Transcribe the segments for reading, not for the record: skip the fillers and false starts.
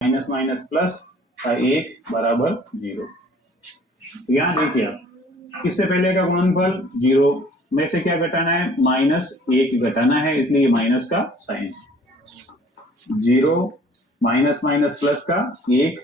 Minus minus plus का 1 बराबर 0। यहाँ देखिए आप, इससे पहले का गुणनफल 0 में से क्या घटाना है, -1 घटाना है, इसलिए माइनस का साइन। 0 माइनस माइनस प्लस का 1,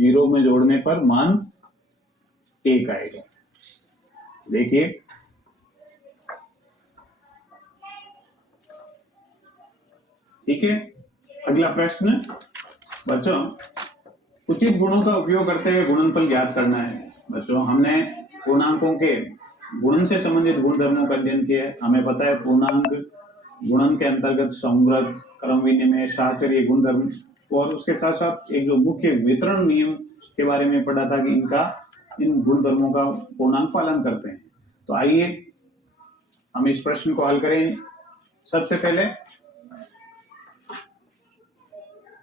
0 में जोड़ने पर मान 1 आएगा। देखिए ठीक है। अगला प्रश्न बच्चों, उचित गुणों का उपयोग करते हुए गुणनफल ज्ञात करना है। बच्चों हमने पूर्णांकों के गुणन से संबंधित गुणधर्मों का अध्ययन किया है। हमें पता है पूर्णांक गुणन के अंतर्गत समृद्ध, क्रम विनिमय, साहचर्य गुणधर्म, और उसके साथ साथ एक जो मुख्य वितरण नियम के बारे में पढ़ा था कि इन गुणधर्मों का पूर्णांक पालन करते हैं। तो आइए हम इस प्रश्न को हल करें। सबसे पहले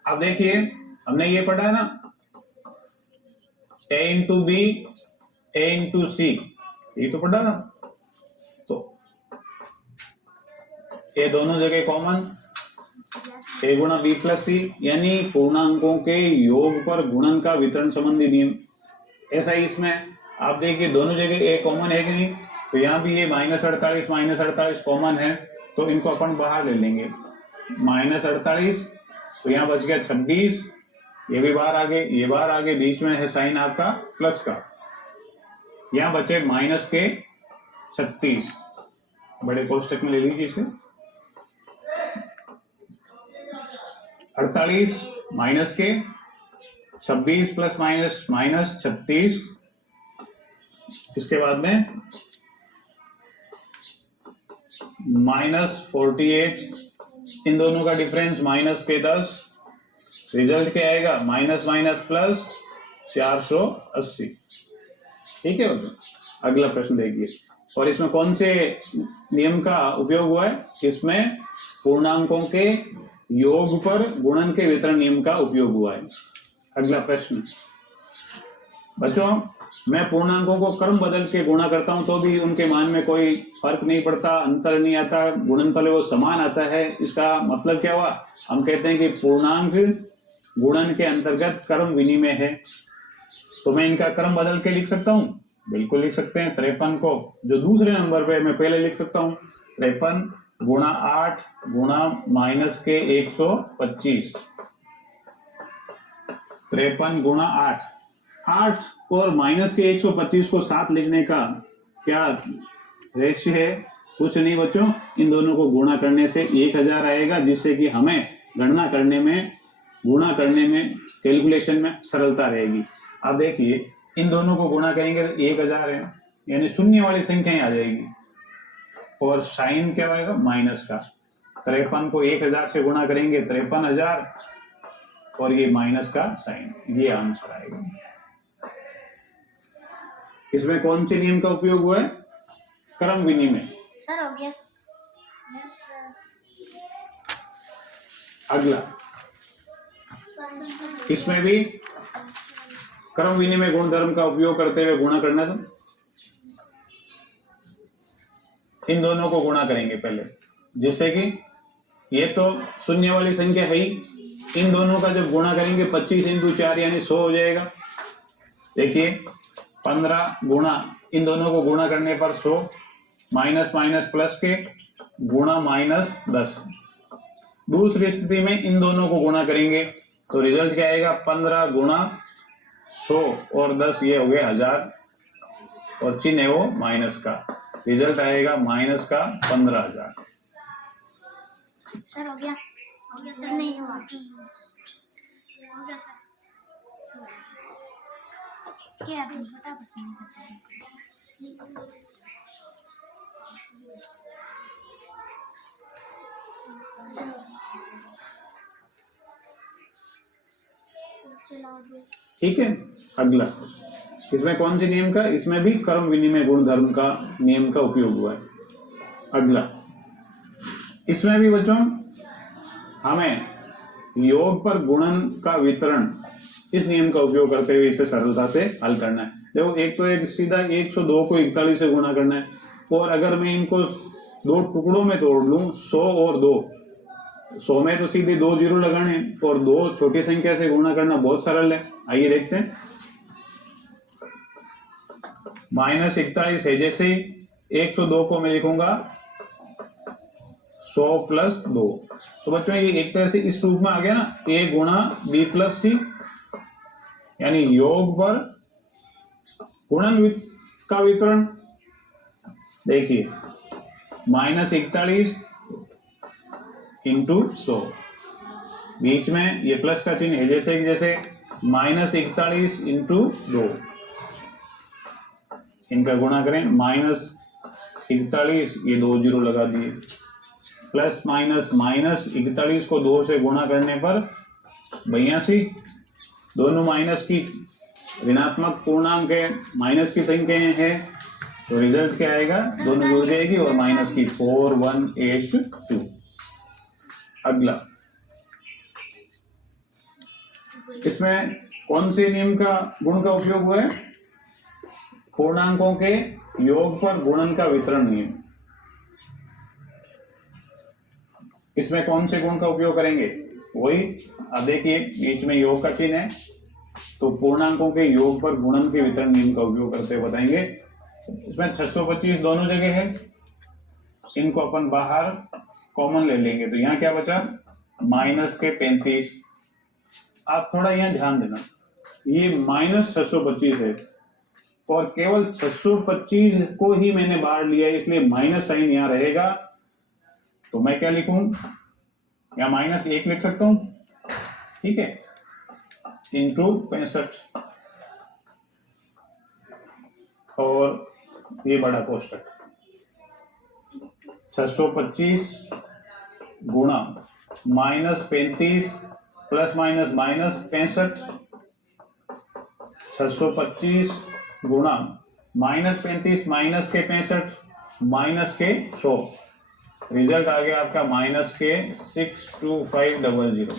अब देखिए, हमने ये पढ़ा ना, a into B, a into C, ये तो पढ़ा ना। तो ये दोनों जगह कॉमन, a गुणा बी प्लस सी, यानी पूर्णांकों के योग पर गुणन का वितरण संबंधी नियम। ऐसा ही इसमें आप देखिए दोनों जगह a कॉमन है कि नहीं, तो यहाँ भी ये -48 कॉमन है, तो इनको अपन बाहर ले लेंगे। -48, तो यहाँ बच गया 26, ये भी बाहर आ गए, ये बाहर आ गए, बीच में है साइन आपका प्लस का, यहाँ बचे माइनस के 36, बड़े कोष्टक में ले लीजिए इसे। 48 माइनस के 26 प्लस माइनस -36, इसके बाद में -48, इन दोनों का डिफरेंस माइनस के 10, रिजल्ट क्या आएगा, माइनस माइनस प्लस 480। ठीक है बच्चों, अगला प्रश्न देखिए, और इसमें कौन से नियम का उपयोग हुआ है, इसमें पूर्णांकों के योग पर गुणन के वितरण नियम का उपयोग हुआ है। अगला प्रश्न बच्चों, मैं पूर्णांकों को क्रम बदल के गुणा करता हूं तो भी उनके मान में कोई फर्क नहीं पड़ता, अंतर नहीं आता, गुणनफल वो समान आता है। इसका मतलब क्या हुआ, हम कहते हैं कि पूर्णांक गुणन के अंतर्गत क्रम विनिमय है। तो मैं इनका क्रम बदल के लिख सकता हूं, बिल्कुल लिख सकते हैं। 53 को जो दूसरे नंबर पे मैं पहले लिख सकता हूं, 53 गुणा 8 गुणा माइनस के 125, 53 गुणा 8 और माइनस के 125 को साथ लिखने का क्या रेश्यो है, कुछ नहीं बच्चों, इन दोनों को गुणा करने से 1000 आएगा, जिससे कि हमें गणना करने में, गुणा करने में, कैलकुलेशन में सरलता रहेगी। अब देखिए इन दोनों को गुणा करेंगे तो 1000 है, यानी शून्य वाली संख्याएं आ जाएगी, और साइन क्या आएगा, माइनस का। 53 को 1000 से गुणा करेंगे 53,000, और ये माइनस का साइन, ये आंसर आएगा। इसमें कौन से नियम का उपयोग हुआ है, क्रम विनिमय। सर हो गया। अगला, इसमें भी क्रम विनिमय गुणधर्म का उपयोग करते हुए गुणा करना, तो इन दोनों को गुणा करेंगे पहले, जिससे कि ये तो शून्य वाली संख्या है ही, इन दोनों का जब गुणा करेंगे 25 × 4 यानी 100 हो जाएगा। देखिए 15 गुणा, इन दोनों को गुणा करने पर 100, माइनस माइनस प्लस के गुणा -10। दूसरी स्थिति में इन दोनों को गुणा करेंगे तो रिजल्ट क्या आएगा, 15 गुणा 100 और 10, ये हो गया 1000, और चिन्ह है वो माइनस का, रिजल्ट आएगा माइनस का 15,000। सर हो गया सर, नहीं हुआ, हो गया सर, क्या ठीक है। अगला, इसमें कौन से नियम का, इसमें भी क्रम विनिमय गुणधर्म का नियम का उपयोग हुआ है। अगला, इसमें भी बच्चों हमें योग पर गुणन का वितरण, इस नियम का उपयोग करते हुए इसे सरलता से हल करना है। देखो एक तो एक सीधा 102 को 41 से गुणा करना है, और अगर मैं इनको दो टुकड़ों में तोड़ लूं 100 और 2, 100 में तो सीधे 2 जीरो लगाने हैं और दो छोटी संख्या से गुणा करना बहुत सरल है। आइए देखते हैं। -41 है, जैसे 102 को मैं लिखूंगा 100 + 2। तो बच्चों ये एक तरह से इस रूप में आ गया ना, a गुणा b + c, यानी योग पर गुणन का वितरण। देखिए -41 × 100, बीच में ये प्लस का चिन्ह है, जैसे -41 × 2, इनका गुणा करें। -41, ये 2 जीरो लगा दिए, प्लस माइनस -41 को 2 से गुणा करने पर 82, दोनों माइनस की ऋणात्मक पूर्णांक है, माइनस की संख्या है, तो रिजल्ट क्या आएगा, दोनों जुड़ जाएगी और माइनस की 4182। अगला, इसमें कौन से नियम का गुण का उपयोग हुआ है? पूर्णांकों के योग पर गुणन का वितरण नियम। इसमें कौन से गुण का उपयोग करेंगे? वही, अब देखिए बीच में योग का चिन्ह है, तो पूर्णांकों के योग पर गुणन के वितरण नियम का उपयोग करते हुए बताएंगे। इसमें 625 दोनों जगह है, इनको अपन बाहर कॉमन ले लेंगे, तो यहाँ क्या बचा, -35। आप थोड़ा यहाँ ध्यान देना, ये -625 है और केवल 625 को ही मैंने बाहर लिया है, इसलिए माइनस साइन यहाँ रहेगा। तो मैं क्या लिखूं, या -1 लिख सकता हूं, ठीक है, × 65 और ये बड़ा कोष्टक 625 गुणा -35 प्लस माइनस -65, 625 गुणा -35 माइनस के 65 माइनस के 100, रिजल्ट आ गया आपका -62500,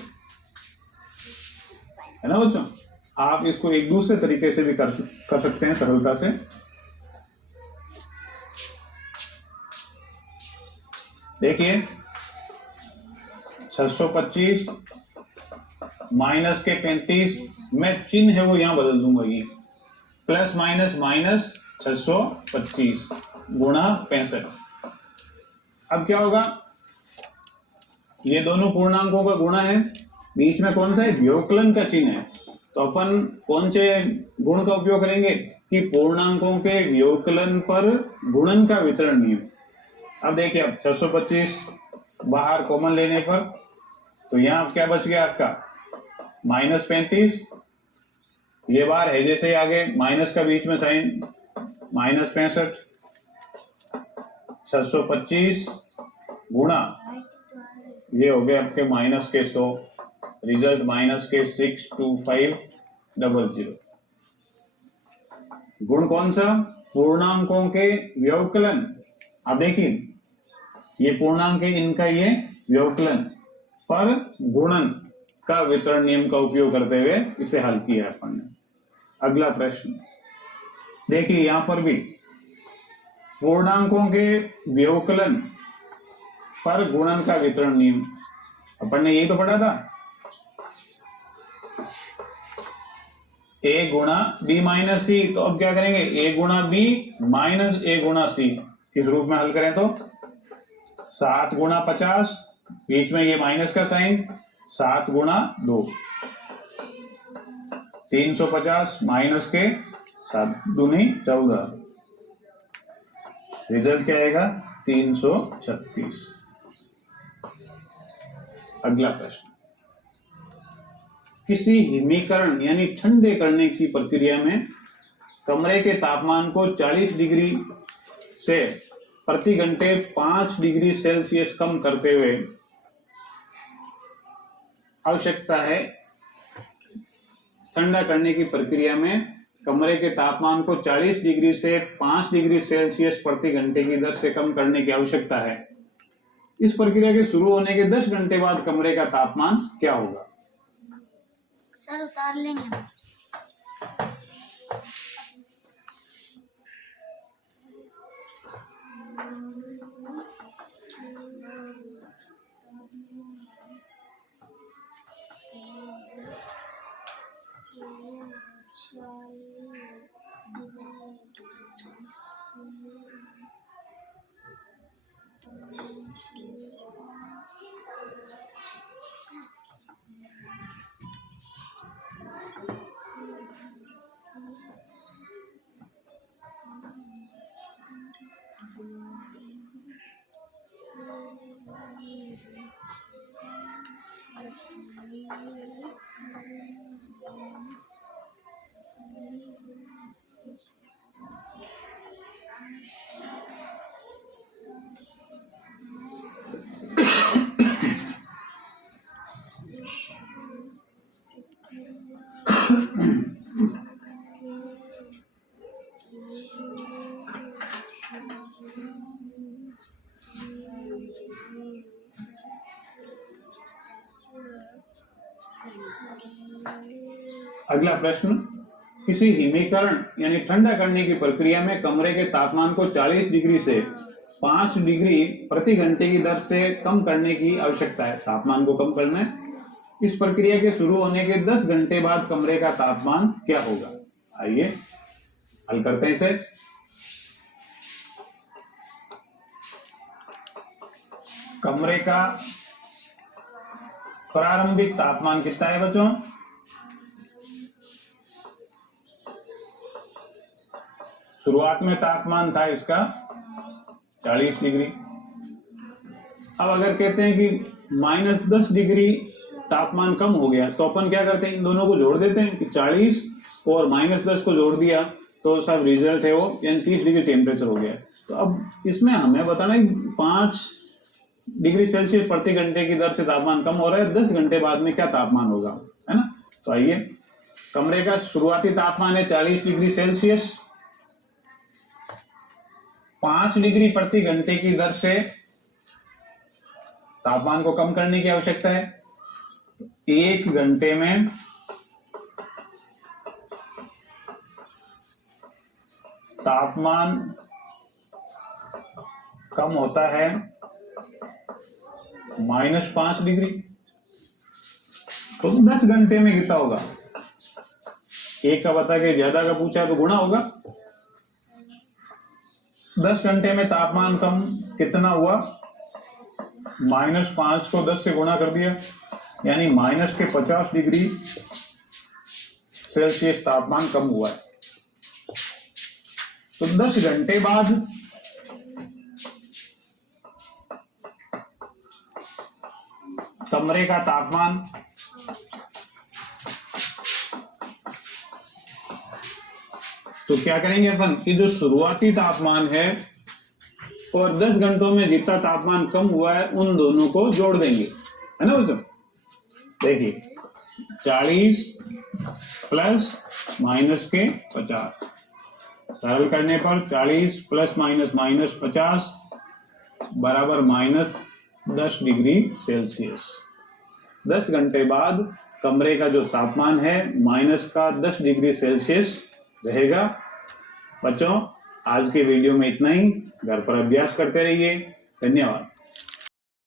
है ना बच्चों। आप इसको एक दूसरे तरीके से भी कर सकते हैं सरलता से। देखिए 625 माइनस के 35, मैं चिन्ह है वो यहां बदल दूंगा, ये प्लस माइनस माइनस 625 गुणा 65। अब क्या होगा, ये दोनों पूर्णांकों का गुणा है, बीच में कौन सा है, व्योकलन का चिन्ह है, तो अपन कौन से गुण का उपयोग करेंगे कि पूर्णांकों के व्योकलन पर गुणन का वितरण नियम। अब देखिए, अब 625 बाहर कॉमन लेने पर, तो यहाँ क्या बच गया आपका, -35, ये बार है जैसे आगे माइनस का बीच में साइन, -65, 625 गुणा, ये हो गए आपके -100, रिजल्ट -62500। गुण कौन सा, पूर्णांकों के व्यवकलन। अब देखिए ये पूर्णांक है, इनका ये व्यवकलन पर गुणन का वितरण नियम का उपयोग करते हुए इसे हल किया है अपन ने। अगला प्रश्न देखिए, यहां पर भी पूर्णांकों के व्यवकलन पर गुणन का वितरण नियम अपन ने यही तो पढ़ा था, a गुणा b माइनस सी। तो अब क्या करेंगे, a गुणा b माइनस a गुणा सी, किस रूप में हल करें, तो 7 गुणा 50, बीच में ये माइनस का साइन, 7 गुणा 2, 350 माइनस के 7 दूनी 14, रिजल्ट क्या आएगा, 336। अगला प्रश्न, किसी हिमीकरण यानी ठंडे करने की प्रक्रिया में कमरे के तापमान को 40 डिग्री से प्रति घंटे 5 डिग्री सेल्सियस कम करते हुए आवश्यकता है, ठंडा करने की प्रक्रिया में कमरे के तापमान को 40 डिग्री से 5 डिग्री सेल्सियस प्रति घंटे की दर से कम करने की आवश्यकता है। इस प्रक्रिया के शुरू होने के 10 घंटे बाद कमरे का तापमान क्या होगा? सर उतार लेंगे। अगला प्रश्न, किसी हिमीकरण यानी ठंडा करने की प्रक्रिया में कमरे के तापमान को 40 डिग्री से 5 डिग्री प्रति घंटे की दर से कम करने की आवश्यकता है। तापमान को कम करना है। इस प्रक्रिया के शुरू होने के 10 घंटे बाद कमरे का तापमान क्या होगा? आइए हल करते हैं इसे। कमरे का प्रारंभिक तापमान कितना है बच्चों? शुरुआत में तापमान था इसका 40 डिग्री। अब अगर कहते हैं कि -10 डिग्री तापमान कम हो गया तो अपन क्या करते हैं, इन दोनों को जोड़ देते हैं कि 40 और -10 को जोड़ दिया तो सब रिजल्ट है वो, यानी 30 डिग्री टेम्परेचर हो गया। तो अब इसमें हमें बताना है 5 डिग्री सेल्सियस प्रति घंटे की दर से तापमान कम हो रहा है, 10 घंटे बाद में क्या तापमान होगा, है ना। तो आइए, कमरे का शुरुआती तापमान है 40 डिग्री सेल्सियस। 5 डिग्री प्रति घंटे की दर से तापमान को कम करने की आवश्यकता है। 1 घंटे में तापमान कम होता है -5 डिग्री। तो 10 घंटे में कितना होगा? एक का बता के ज्यादा का पूछा तो गुणा होगा। 10 घंटे में तापमान कम कितना हुआ? -5 को 10 से गुणा कर दिया, यानी -50 डिग्री सेल्सियस तापमान कम हुआ है। तो 10 घंटे बाद कमरे का तापमान तो क्या करेंगे अपन कि जो शुरुआती तापमान है और 10 घंटों में जितना तापमान कम हुआ है उन दोनों को जोड़ देंगे, है ना बच्चों। देखिए 40 प्लस माइनस के 50, सरल करने पर 40 प्लस माइनस -50 बराबर -10 डिग्री सेल्सियस। 10 घंटे बाद कमरे का जो तापमान है -10 डिग्री सेल्सियस रहेगा। बच्चों, आज के वीडियो में इतना ही। घर पर अभ्यास करते रहिए। धन्यवाद।